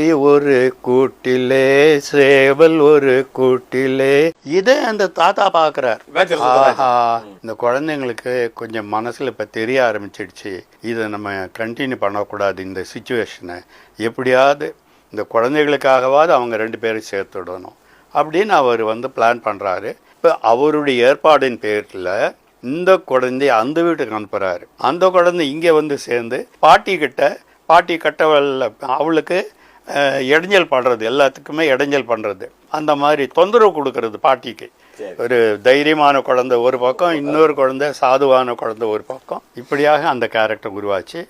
கோழி ஒரு கூட்டிலே சேவல் ஒரு கூட்டிலே. இதை அந்த தாத்தா பாக்குறார். ஆஹா, இந்த குழந்தைங்களுக்கு கொஞ்சம் மனசுல இப்ப தெரிய ஆரம்பிச்சிடுச்சு, இதை நம்ம கண்டினியூ பண்ணக்கூடாது. இந்த சுச்சுவேஷனை எப்படியாவது இந்த குழந்தைகளுக்காகவாது அவங்க 2 பேரும் சேர்த்து விடணும் அப்படின்னு அவர் பிளான் பண்றாரு. இப்ப அவருடைய ஏற்பாடின் பேர்ல இந்த குழந்தைய அந்த வீட்டுக்கு அனுப்புறாரு. அந்த குழந்தை இங்க சேர்ந்து பாட்டி கட்டவல்ல அவளுக்கு இடைஞ்சல் பண்றது, எல்லாத்துக்குமே இடைஞ்சல் பண்றது, அந்த மாதிரி தொந்தரவு கொடுக்கறது பாட்டிக்கு. ஒரு தைரியமான குழந்தை ஒரு பக்கம், இன்னொரு குழந்தை சாதுவான குழந்தை ஒரு பக்கம். இப்படியாக அந்த கேரக்டர் உருவாச்சு.